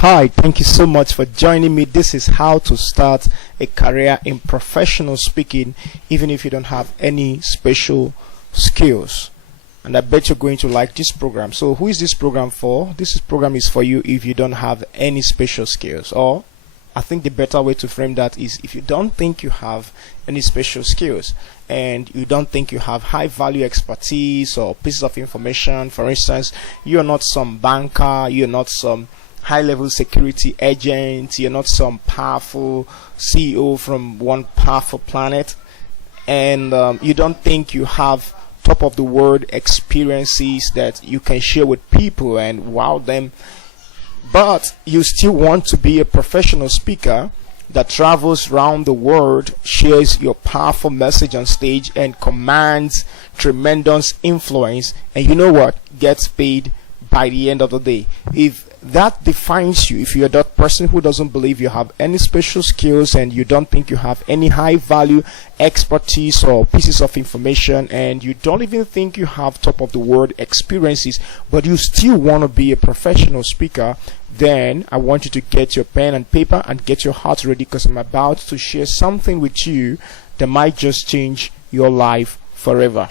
Hi, thank you so much for joining me. This is how to start a career in professional speaking, even if you don't have any special skills. And I bet you're going to like this program. So, who is this program for? Program is for you if you don't have any special skills. Or, I think the better way to frame that is if you don't think you have any special skills and you don't think you have high value expertise or pieces of information. For instance, you're not some banker, you're not some high level security agent, you're not some powerful CEO from one powerful planet, and you don't think you have top of the world experiences that you can share with people and wow them, but you still want to be a professional speaker that travels around the world, shares your powerful message on stage, and commands tremendous influence, and you know what, gets paid by the end of the day. If that defines you, if you're that person who doesn't believe you have any special skills and you don't think you have any high value expertise or pieces of information, and you don't even think you have top of the world experiences, but you still want to be a professional speaker, then I want you to get your pen and paper and get your heart ready, because I'm about to share something with you that might just change your life forever.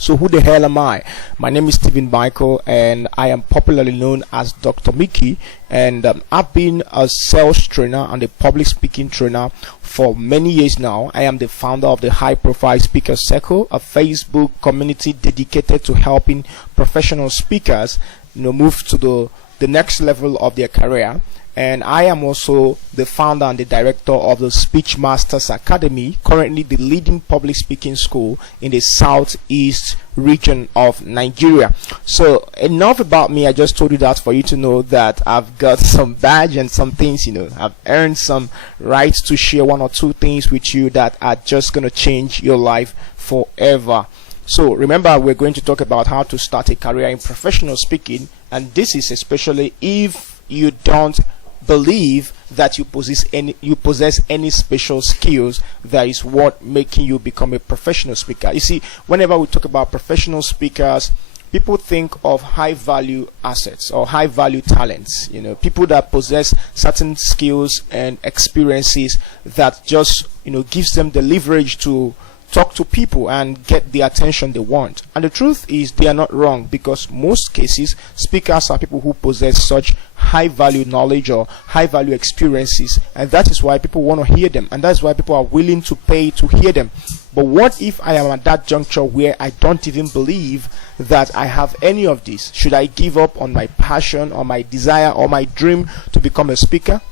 So who the hell am I? My name is Stephen Michael, and I am popularly known as Dr. Miki, and I've been a sales trainer and a public speaking trainer for many years now. I am the founder of the High Profile Speaker Circle, a Facebook community dedicated to helping professional speakers move to the next level of their career. And I am also the founder and the director of the Speech Masters Academy, currently the leading public speaking school in the southeast region of Nigeria. So enough about me. I just told you that for you to know that I've got some badge and some things, I've earned some rights to share one or two things with you that are just going to change your life forever. So remember, we're going to talk about how to start a career in professional speaking, and this is especially if you don't believe that you possess any special skills that is what making you become a professional speaker. You see, whenever we talk about professional speakers, people think of high value assets or high value talents, people that possess certain skills and experiences that just gives them the leverage to talk to people and get the attention they want. And the truth is, they are not wrong, because most cases speakers are people who possess such high value knowledge or high value experiences, and that is why people want to hear them, and that's why people are willing to pay to hear them. But what if I am at that juncture where I don't even believe that I have any of this? Should I give up on my passion or my desire or my dream to become a speaker?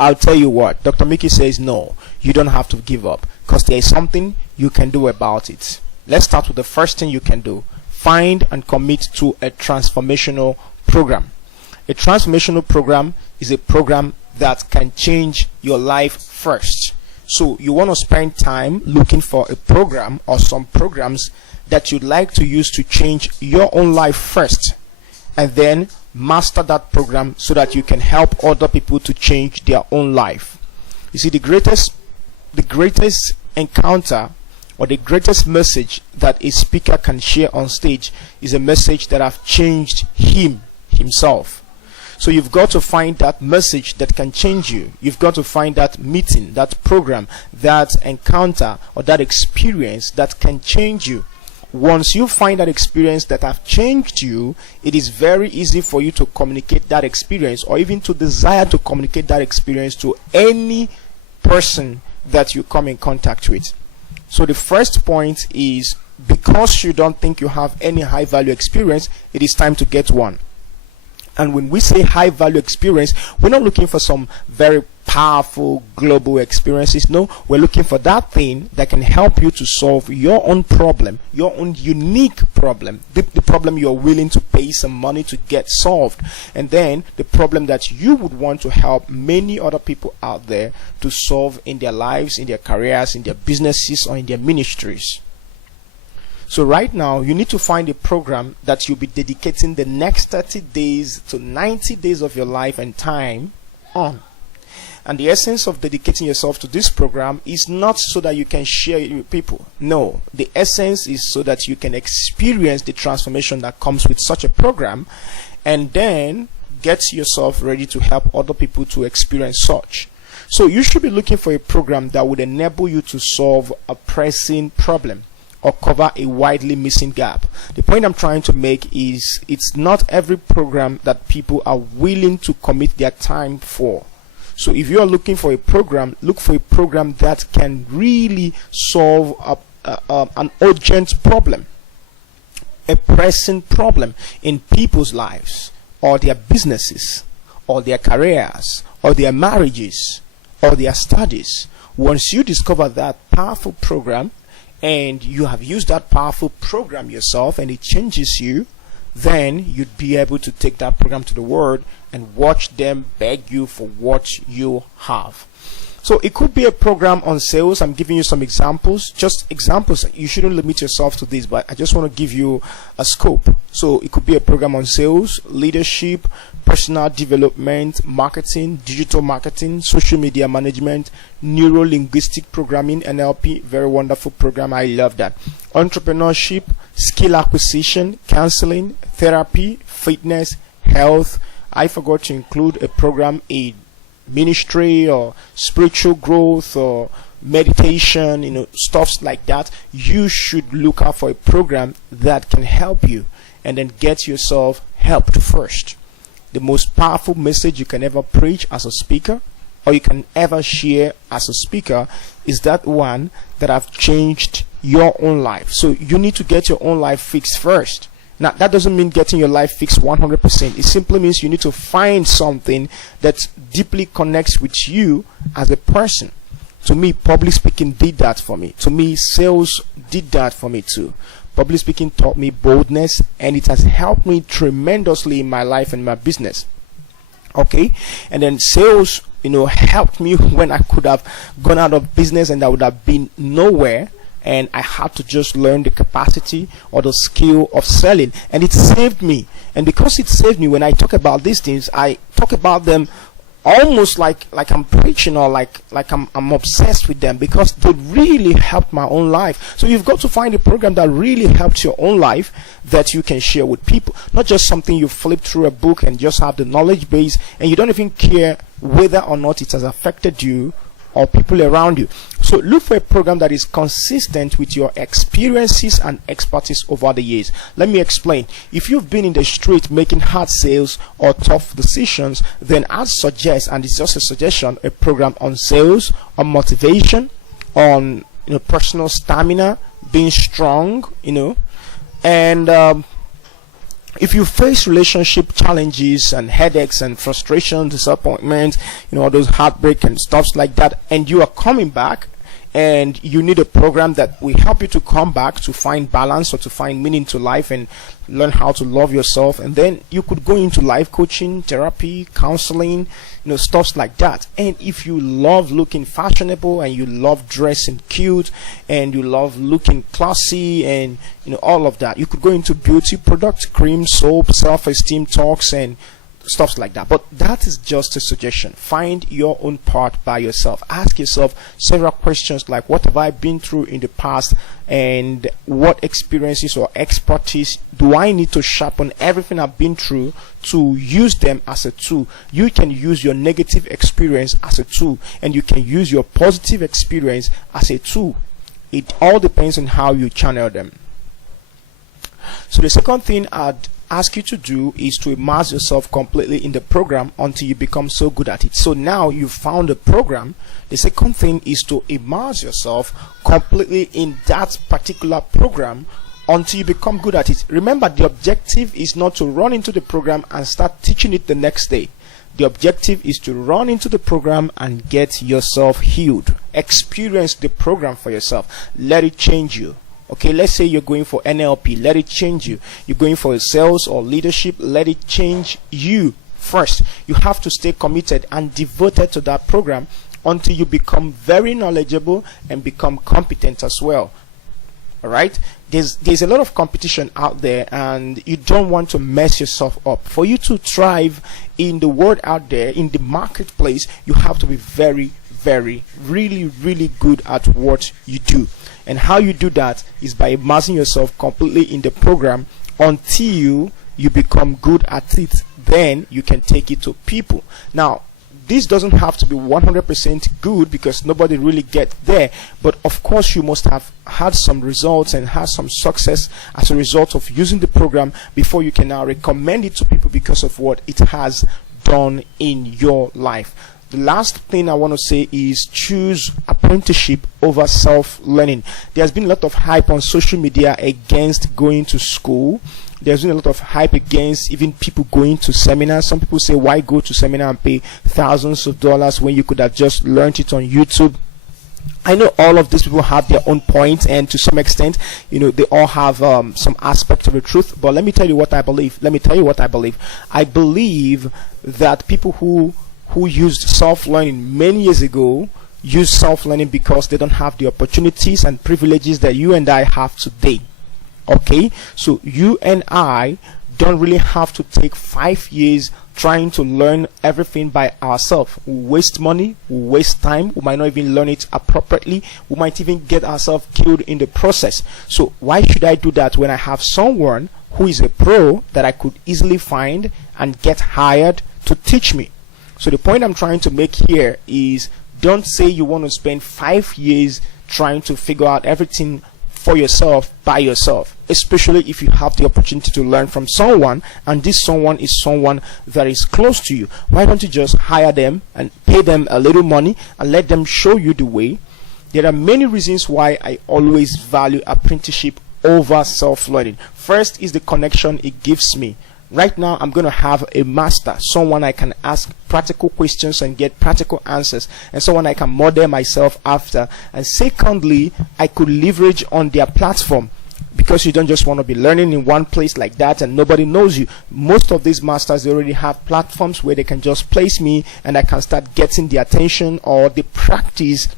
I'll tell you what, Dr. Miki says no, you don't have to give up, because there is something you can do about it. Let's start with the first thing you can do. Find and commit to a transformational program. A transformational program is a program that can change your life first. So you want to spend time looking for a program or some programs that you'd like to use to change your own life first, and then master that program so that you can help other people to change their own life. You see, the greatest encounter or the greatest message that a speaker can share on stage is a message that have changed himself. So you've got to find that message that can change you. You've got to find that meeting, that program, that encounter, or that experience that can change you. Once you find that experience that have changed you, it is very easy for you to communicate that experience, or even to desire to communicate that experience to any person that you come in contact with. So the first point is, because you don't think you have any high value experience, it is time to get one. And when we say high value experience, we're not looking for some very powerful global experiences. No, we're looking for that thing that can help you to solve your own problem, your own unique problem, the problem you're willing to pay some money to get solved, and then the problem that you would want to help many other people out there to solve in their lives, in their careers, in their businesses, or in their ministries. So right now, you need to find a program that you'll be dedicating the next 30 days to 90 days of your life and time on. And the essence of dedicating yourself to this program is not so that you can share it with people. No, the essence is so that you can experience the transformation that comes with such a program, and then get yourself ready to help other people to experience such. So you should be looking for a program that would enable you to solve a pressing problem or cover a widely missing gap. The point I'm trying to make is it's not every program that people are willing to commit their time for. So if you are looking for a program, look for a program that can really solve an urgent problem, a pressing problem in people's lives, or their businesses, or their careers, or their marriages, or their studies. Once you discover that powerful program, and you have used that powerful program yourself, and it changes you, then you'd be able to take that program to the world and watch them beg you for what you have. So it could be a program on sales. I'm giving you some examples, just examples. You shouldn't limit yourself to this, but I just want to give you a scope. So it could be a program on sales, leadership, personal development, marketing, digital marketing, social media management, neuro-linguistic programming, NLP, very wonderful program. I love that. Entrepreneurship, skill acquisition, counseling, therapy, fitness, health. I forgot to include a program in ministry or spiritual growth or meditation, stuffs like that. You should look out for a program that can help you and then get yourself helped first. The most powerful message you can ever preach as a speaker or you can ever share as a speaker is that one that have changed your own life. So you need to get your own life fixed first. Now, that doesn't mean getting your life fixed 100%. It simply means you need to find something that deeply connects with you as a person. To me, public speaking did that for me. To me, sales did that for me too. Public speaking taught me boldness, and it has helped me tremendously in my life and my business. Okay? And then sales, helped me when I could have gone out of business and I would have been nowhere. And I had to just learn the capacity or the skill of selling, and it saved me. And because it saved me, when I talk about these things, I talk about them almost like I'm preaching, or like I'm obsessed with them, because they really helped my own life. So you've got to find a program that really helped your own life that you can share with people, not just something you flip through a book and just have the knowledge base and you don't even care whether or not it has affected you or people around you. So look for a program that is consistent with your experiences and expertise over the years. Let me explain. If you've been in the street making hard sales or tough decisions, then I'd suggest, and it's just a suggestion, a program on sales, on motivation, on personal stamina, being strong, and if you face relationship challenges and headaches and frustration, disappointment, all those heartbreak and stuff like that, and you are coming back and you need a program that will help you to come back, to find balance or to find meaning to life and learn how to love yourself, and then you could go into life coaching, therapy, counseling, stuff like that. And if you love looking fashionable and you love dressing cute and you love looking classy and all of that, you could go into beauty product, cream, soap, self-esteem talks and stuff like that. But that is just a suggestion. Find your own part by yourself. Ask yourself several questions like, what have I been through in the past, and what experiences or expertise do I need to sharpen everything I've been through to use them as a tool. You can use your negative experience as a tool, and you can use your positive experience as a tool. It all depends on how you channel them. So the second thing I'd ask you to do is to immerse yourself completely in the program until you become so good at it. So now you've found a program. The second thing is to immerse yourself completely in that particular program until you become good at it. Remember, the objective is not to run into the program and start teaching it the next day. The objective is to run into the program and get yourself healed. Experience the program for yourself. Let it change you. Okay, let's say you're going for NLP, let it change you. You're going for sales or leadership, let it change you first. You have to stay committed and devoted to that program until you become very knowledgeable and become competent as well. All right, there's a lot of competition out there, and you don't want to mess yourself up. For you to thrive in the world out there, in the marketplace, you have to be very, really good at what you do. And how you do that is by immersing yourself completely in the program until you become good at it then you can take it to people. Now, this doesn't have to be 100% good because nobody really gets there, but of course you must have had some results and had some success as a result of using the program before you can now recommend it to people because of what it has done in your life. The last thing I want to say is choose apprenticeship over self-learning. There's been a lot of hype on social media against going to school. There's been a lot of hype against even people going to seminars. Some people say, why go to seminar and pay thousands of dollars when you could have just learned it on YouTube? I know all of these people have their own points, and to some extent, they all have some aspect of the truth. But let me tell you what I believe. I believe that people who used self-learning many years ago use self-learning because they don't have the opportunities and privileges that you and I have today. Okay, so you and I don't really have to take 5 years trying to learn everything by ourselves. We waste money, we waste time, we might not even learn it appropriately, we might even get ourselves killed in the process. So why should I do that when I have someone who is a pro that I could easily find and get hired to teach me? So the point I'm trying to make here is, don't say you want to spend 5 years trying to figure out everything for yourself by yourself, especially if you have the opportunity to learn from someone, and this someone is someone that is close to you. Why don't you just hire them and pay them a little money and let them show you the way? There are many reasons why I always value apprenticeship over self-learning. First is the connection it gives me. Right now, I'm going to have a master, someone I can ask practical questions and get practical answers, and someone I can model myself after. And secondly, I could leverage on their platform, because you don't just want to be learning in one place like that and nobody knows you. Most of these masters, they already have platforms where they can just place me and I can start getting the attention or the practice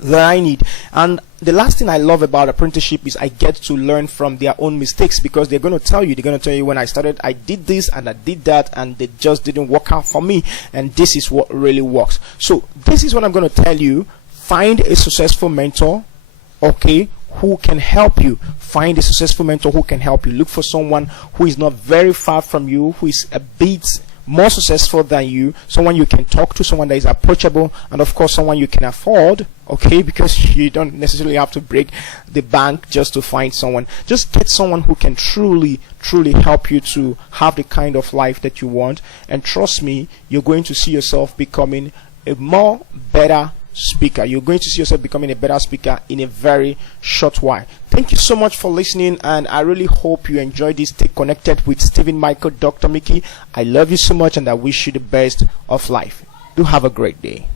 that I need. And the last thing I love about apprenticeship is I get to learn from their own mistakes, because they're going to tell you, when I started, I did this and I did that and it just didn't work out for me, and this is what really works. So this is what I'm going to tell you. Find a successful mentor, okay, who can help you. Find a successful mentor who can help you. Look for someone who is not very far from you, who is a bit more successful than you, someone you can talk to, someone that is approachable, and of course someone you can afford, okay, because you don't necessarily have to break the bank just to find someone. Just get someone who can truly help you to have the kind of life that you want, and trust me, you're going to see yourself becoming a better speaker. You're going to see yourself becoming a better speaker in a very short while. Thank you so much for listening, and I really hope you enjoyed this. Stay connected with Stephen Michael, Dr. Miki. I love you so much, and I wish you the best of life. Do have a great day.